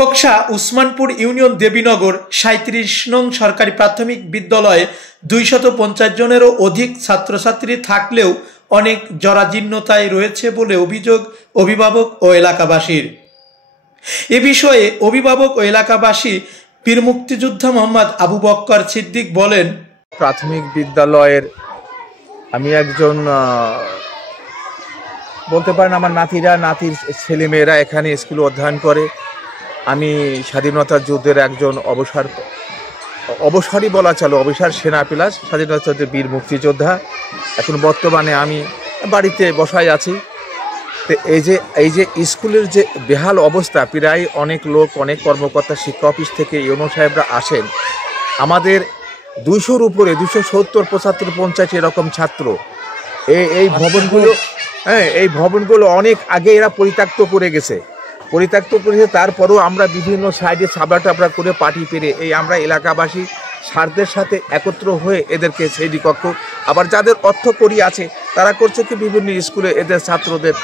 Khoksa Usmanpur union Debinagar ৩৭ নং সরকারি প্রাথমিক বিদ্যালয়ে ২৫০ জনেরও অধিক ছাত্রছাত্রী থাকলেও অনেক জরাজীর্ণতায় রয়েছে বলে অভিযোগ অভিভাবক ও এলাকাবাসীর। এ বিষয়ে অভিভাবক ও এলাকাবাসী বীর মুক্তিযোদ্ধা মোহাম্মদ আবু বক্কর সিদ্দিক বলেন, প্রাথমিক বিদ্যালয়ের আমি একজন বলতে পারেন আমার নাতির ছেলেমেয়েরা এখানে স্কুলে অধ্যয়ন করে। আমি স্বাধীনতা যুদ্ধের একজন অবসরই বলা চলে, অবসর সেনা প্লাস স্বাধীনতা যুদ্ধের বীর মুক্তিযোদ্ধা। এখন বর্তমানে আমি বাড়িতে বসায় আছি। তো এই যে স্কুলের যে বেহাল অবস্থা, প্রায় অনেক লোক, অনেক কর্মকর্তা, শিক্ষা অফিস থেকে ইউনো সাহেবরা আসেন। আমাদের 200-র উপরে 270, 75, 50 এরকম ছাত্র। এই ভবনগুলো অনেক আগে এরা পরিত্যক্ত করে গেছে। তারপরেও আমরা বিভিন্ন সাইডে ছাবড়া টাবড়া করে পার্টি পেরে আমরা এলাকাবাসী স্বার্থের সাথে একত্র হয়ে এদেরকে শ্রেণী কক্ষ, আবার যাদের অর্থ করি আছে তারা করছে কি বিভিন্ন স্কুলে এদের ছাত্রদের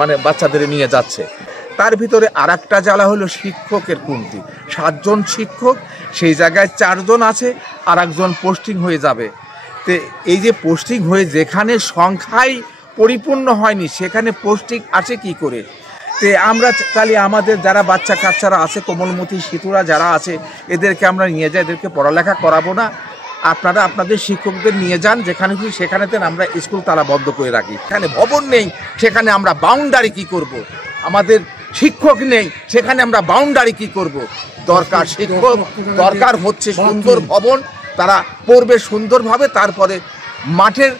মানে বাচ্চাদের নিয়ে যাচ্ছে। তার ভিতরে আর একটা জ্বালা হলো শিক্ষকের কমতি। 7 জন শিক্ষক, সেই জায়গায় 4 জন আছে, আর একজন পোস্টিং হয়ে যাবে। তো এই যে পোস্টিং হয়ে যেখানে সংখ্যাই পরিপূর্ণ হয়নি সেখানে পোস্টিং আসে কি করে? তে আমরা তাহলে আমাদের যারা বাচ্চা কাচ্চারা আছে, কোমলমতি শিশুরা যারা আছে, এদেরকে আমরা নিয়ে যাই, এদেরকে পড়ালেখা করাবো না? আপনারা আপনাদের শিক্ষকদের নিয়ে যান, যেখানে খুশি সেখানেতে আমরা স্কুল তালাবদ্ধ করে রাখি। সেখানে ভবন নেই, সেখানে আমরা বাউন্ডারি কি করব? আমাদের শিক্ষক নেই, সেখানে আমরা বাউন্ডারি কি করব? দরকার শিক্ষক, দরকার হচ্ছে সুন্দর ভবন, তারা পড়বে সুন্দরভাবে, তারপরে মাঠের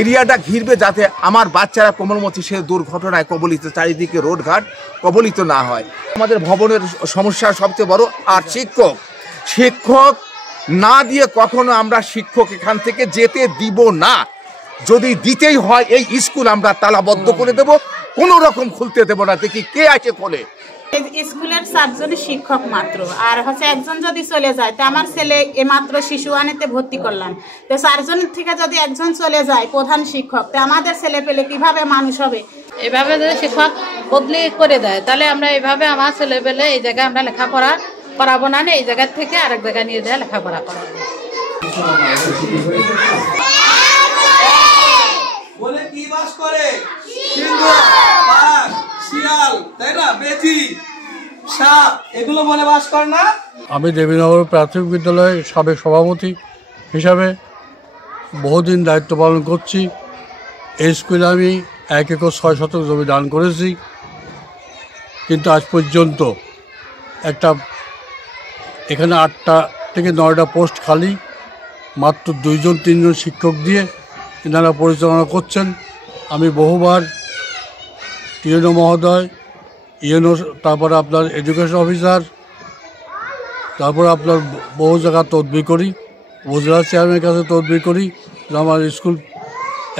এরিয়াটা ঘিরবে যাতে আমার বাচ্চারা কোমলমতি সে দুর্ঘটনায় কবলিত, চারিদিকে রোডঘাট কবলিত না হয়। আমাদের ভবনের সমস্যা সবচেয়ে বড়। আর শিক্ষক না দিয়ে কখনো আমরা শিক্ষক এখান থেকে যেতে দিব না। যদি দিতেই হয় এই স্কুল আমরা তালাবদ্ধ করে দেব, কোনো রকম খুলতে দেব না। দেখি কে আছে খোলে। স্কুলের 4 জন শিক্ষক মাত্র, আর একজন যদি চলে যায়, তো আমার ছেলে মাত্র শিশু আনেতে ভর্তি করলাম, তো 4 জনের থেকে যদি একজন চলে যায় প্রধান শিক্ষক, তো আমাদের ছেলে পেলে কিভাবে মানুষ হবে? এভাবে যদি শিক্ষক বদলি করে দেয় তাহলে আমরা এইভাবে আমার ছেলে পেলে এই জায়গায় আমরা লেখাপড়া করাবো না, এই জায়গা থেকে আরেক জায়গায় নিয়ে যায় লেখাপড়া করাবো। বলে কি বাস করে? শিয়াল, তাই না? বেজি, সাপ, এগুলো বলে বাস করে না? আমি দেবীনগর প্রাথমিক বিদ্যালয়ের সাবেক সভাপতি হিসাবে বহুদিন দায়িত্ব পালন করছি। এই স্কুলে আমি 1 একর 6 শতক জমি দান করেছি, কিন্তু আজ পর্যন্ত এখানে 8টা থেকে 9টা পোস্ট খালি, মাত্র 2-3 জন শিক্ষক দিয়ে এনারা পরিচালনা করছেন। আমি বহুবার ইউনো মহোদয়, ইউনো, তারপরে আপনার এডুকেশন অফিসার, তারপরে আপনার বহু জায়গা তদবির করি, উপজেলা চেয়ারম্যানের কাছে তদবির করি যে আমার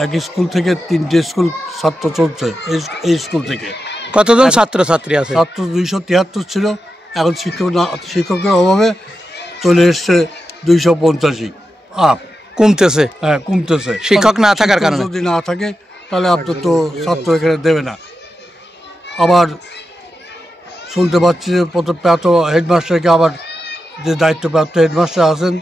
এক স্কুল থেকে 3টে স্কুল ছাত্র চলছে। এই স্কুল থেকে কতজন ছাত্রছাত্রী আছে? ছাত্র 273 ছিল, এখন শিক্ষকের অভাবে চলে এসছে 285 আপ। কমতেছে? হ্যাঁ, কমতেছে। শিক্ষক না থাকার কারণে? যদি না থাকে তাহলে আপনার তো ছাত্র এখানে দেবে না। আবার শুনতে পাচ্ছি যে প্রাপ্ত হেডমাস্টারকে, আবার যে দায়িত্বপ্রাপ্ত হেডমাস্টার আছেন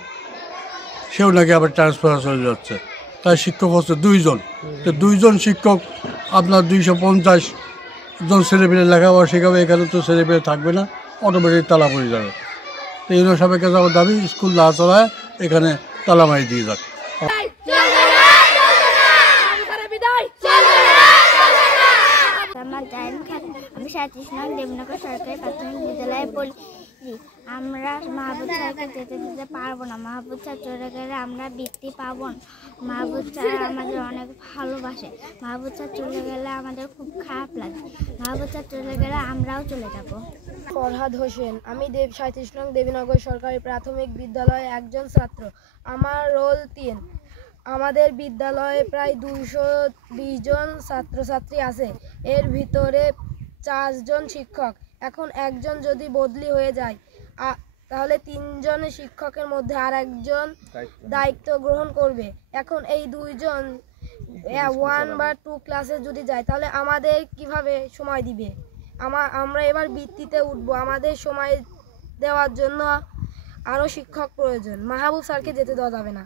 সেও নাকি আবার ট্রান্সফার চলে যাচ্ছে। তাই শিক্ষক হচ্ছে 2 জন। তো 2 জন শিক্ষক আপনার 250 জন ছেলেপেলে লেখাপড়া শেখাবে, এখানে তো ছেলেপেলে থাকবে না, অটোমেটিক তালা পড়ে যাবে। তো ইউনো সাহেবের কাছে আমার দাবি স্কুল না চালায় এখানে তালা মারি দিয়ে যাক। আমি 37 নং দেবীনগর সরকারি প্রাথমিক বিদ্যালয়ে পড়ি। আমরা মাহবুব স্যারকে যেতে দিতে পারবো না। মাহবুব স্যার চলে গেলে আমরা বৃত্তি পাবো না। মাহবুব স্যার আমাদের অনেক ভালোবাসে। মাহবুব স্যার চলে গেলে আমাদের খুব খারাপ লাগে। মাহবুব স্যার চলে গেলে আমরাও চলে যাব। ফরহাদ হোসেন, আমি 37 নং দেবীনগর সরকারি প্রাথমিক বিদ্যালয়ে একজন ছাত্র। আমার রোল 3। আমাদের বিদ্যালয়ে প্রায় 220 জন ছাত্রছাত্রী আছে, এর ভিতরে 4 জন শিক্ষক। এখন একজন যদি বদলি হয়ে যায় তাহলে 3 জন শিক্ষকের মধ্যে আর একজন দায়িত্ব গ্রহণ করবে। এখন এই 2 জন 1 বা 2 ক্লাসে যদি যায় তাহলে আমাদের কিভাবে সময় দিবে? আমরা এবার বৃত্তিতে উঠবো। আমাদের সময় দেওয়ার জন্য আরও শিক্ষক প্রয়োজন। মাহবুব স্যারকে যেতে দেওয়া যাবে না।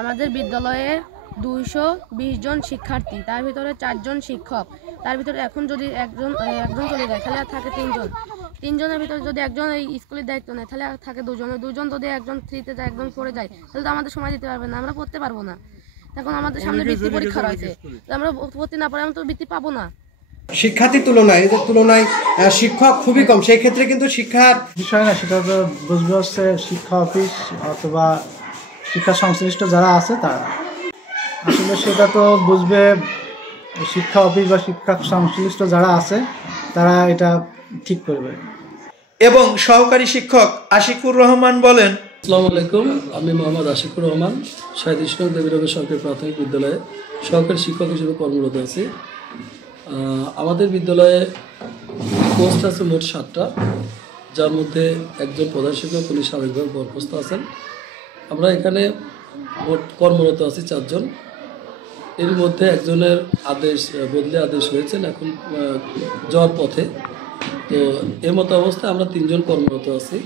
আমাদের বিদ্যালয়ে 220 জন শিক্ষার্থী, তার ভিতরে 4 জন শিক্ষক। তার ভিতরে এখন যদি একজন চলে যায় তাহলে থাকে 3 জন। 3 জনের ভিতরে যদি একজন এই স্কুলের দায়িত্ব নেয় তাহলে থাকে 2 জন। 2 জন যদি একজন 3-তে যায়, একজন 4-এ যায়, তাহলে তো আমাদের সময় দিতে পারবে না, আমরা পড়তে পারবো না। এখন আমাদের সামনে বৃত্তি পরীক্ষা রয়েছে, আমরা পড়তে না পারলে আমরা তো বৃত্তি পাবো না। শিক্ষার্থীর তুলনায় এদের তুলনায় শিক্ষক খুবই কম, সেই ক্ষেত্রে কিন্তু শিক্ষার বিষয় না, সেটা তো বুঝবে হচ্ছে শিক্ষা অফিস অথবা শিক্ষা সংশ্লিষ্ট যারা আছে তারা। আসলে সেটা তো বুঝবে শিক্ষা অফিস বা শিক্ষা সংশ্লিষ্ট যারা আছে তারা এটা ঠিক করবে। এবং সহকারী শিক্ষক আশিকুর রহমান বলেন, আসসালামু আলাইকুম, আমি মোহাম্মদ আশিকুর রহমান, 37 নং দেবীনগর সরকারি প্রাথমিক বিদ্যালয়ে সহকারী শিক্ষক হিসেবে কর্মরত আছি। আমাদের বিদ্যালয়ে পোস্ট আছে মোট 7টা, যার মধ্যে একজন প্রধান শিক্ষক, উনি সাবেকভাবে বরখাস্ত আছেন। আমরা এখানে মোট কর্মরত আছি 4 জন। এর মধ্যে একজনের বদলে আদেশ হয়েছেন, এখন যাওয়ার পথে। তো এর মতো অবস্থায় আমরা 3 জন কর্মরত আছি।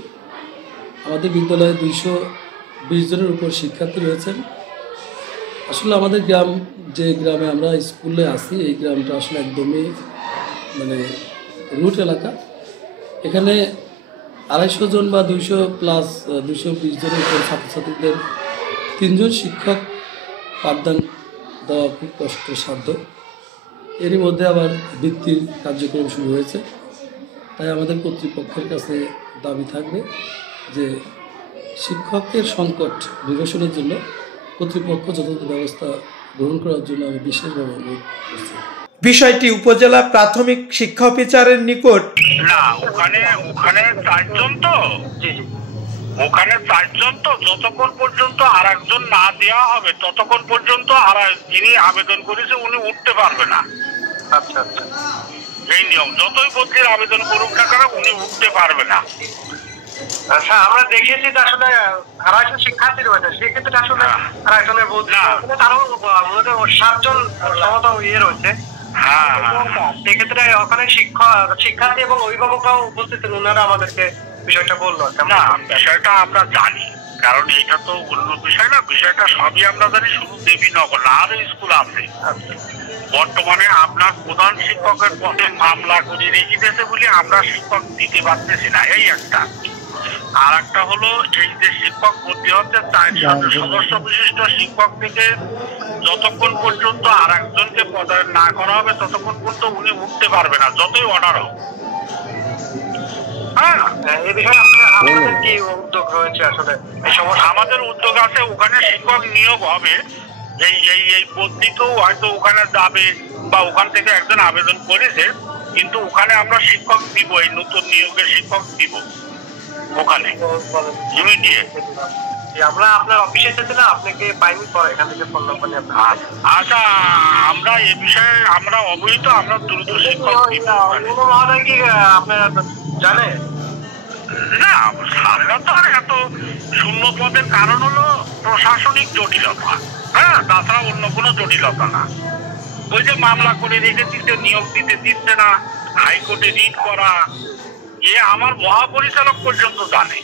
আমাদের বিদ্যালয়ে 220 জনের উপর শিক্ষার্থী রয়েছেন। আসলে আমাদের যে গ্রামে আমরা স্কুলে আছি, এই গ্রামটা আসলে একদমই রুট এলাকা। এখানে 250 জন বা 220 জনের উপর ছাত্রছাত্রীদের 3 জন শিক্ষক পাঠদান দেওয়া খুব কষ্টসাধ্য। এরই মধ্যে আবার বৃত্তির কার্যক্রম শুরু হয়েছে। তাই আমাদের কর্তৃপক্ষের কাছে দাবি থাকবে যে শিক্ষকের সংকট নিরসনের জন্য কর্তৃপক্ষ যথাযথ ব্যবস্থা গ্রহণ করার জন্য আমি বিশেষভাবে অনুরোধ করছি। বিষয়টি উপজেলা প্রাথমিক শিক্ষা অফিসারের নিকট না, ওখানে 4 জন তো, ওখানে 4 জন তো, যতক্ষণ পর্যন্ত আর একজন না দেওয়া হবে ততক্ষণ পর্যন্ত আর যিনি আবেদন করেছে উনি উঠতে পারবে না। আচ্ছা আচ্ছা, এই নিয়ম। যতই বদলির আবেদন করুক না কেন উনি উঠতে পারবে না। আচ্ছা, আমরা দেখেছি যে আসলে 250 শিক্ষার্থী রয়েছে, সেক্ষেত্রে আসলে 250 বদলি তারও 7 জন সমত রয়েছে। হ্যাঁ, সেক্ষেত্রে ওখানে শিক্ষার্থী এবং অভিভাবকরাও উপস্থিত, ওনারা আমাদেরকে বিষয়টা বললো। না, বিষয়টা আমরা জানি, কারণ এটা তো অন্য বিষয় না, বিষয়টা সবই আমরা জানি। শুধু দেবীনগর না, আরো স্কুল আছে। বর্তমানে আপনার প্রধান শিক্ষকের পদে মামলা করে রেখে দিয়েছে বলে আমরা শিক্ষক দিতে পারতেছি না, এই একটা। আর একটা হলো এই যে শিক্ষক ভর্তি হচ্ছে 4 সদস্য বিশিষ্ট শিক্ষক থেকে যতক্ষণ পর্যন্ত আর একজনকে পদায়ন না করা হবে ততক্ষণ পর্যন্ত উনি উঠতে পারবে না, যতই অর্ডার হোক। হ্যাঁ, এই বিষয়ে আপনাদের কি উদ্যোগ রয়েছে? আসলে এই সমস্যা আমাদের উদ্যোগ আছে, ওখানে শিক্ষক নিয়োগ হবে। এই পদ্ধতিতেও হয়তো ওখানে যাবে বা ওখান থেকে একজন আবেদন করেছে, কিন্তু ওখানে আমরা শিক্ষক দিব, এই নতুন নিয়োগের শিক্ষক দিব ওখানে ইমিডিয়েট। আমরা আপনার অফিসে এসেছিলাম, আপনাকে পাইনি, পরে এখান থেকে ফোন নাম্বার নিয়ে। আচ্ছা, আমরা এই বিষয়ে আমরা অবহিত, আমরা দ্রুত শিক্ষক দিব। মহোদয় কি আপনারা জানে? না, সারেরা তো আর এত শূন্য পদের কারণ হলো প্রশাসনিক জটিলতা। হ্যাঁ, তাছাড়া অন্য কোনো জটিলতা না। ওই যে মামলা করে রেখে দিচ্ছে, নিয়োগ দিতে দিচ্ছে না, হাইকোর্টে রিট করা, আমার মহাপরিচালক পর্যন্ত জানে।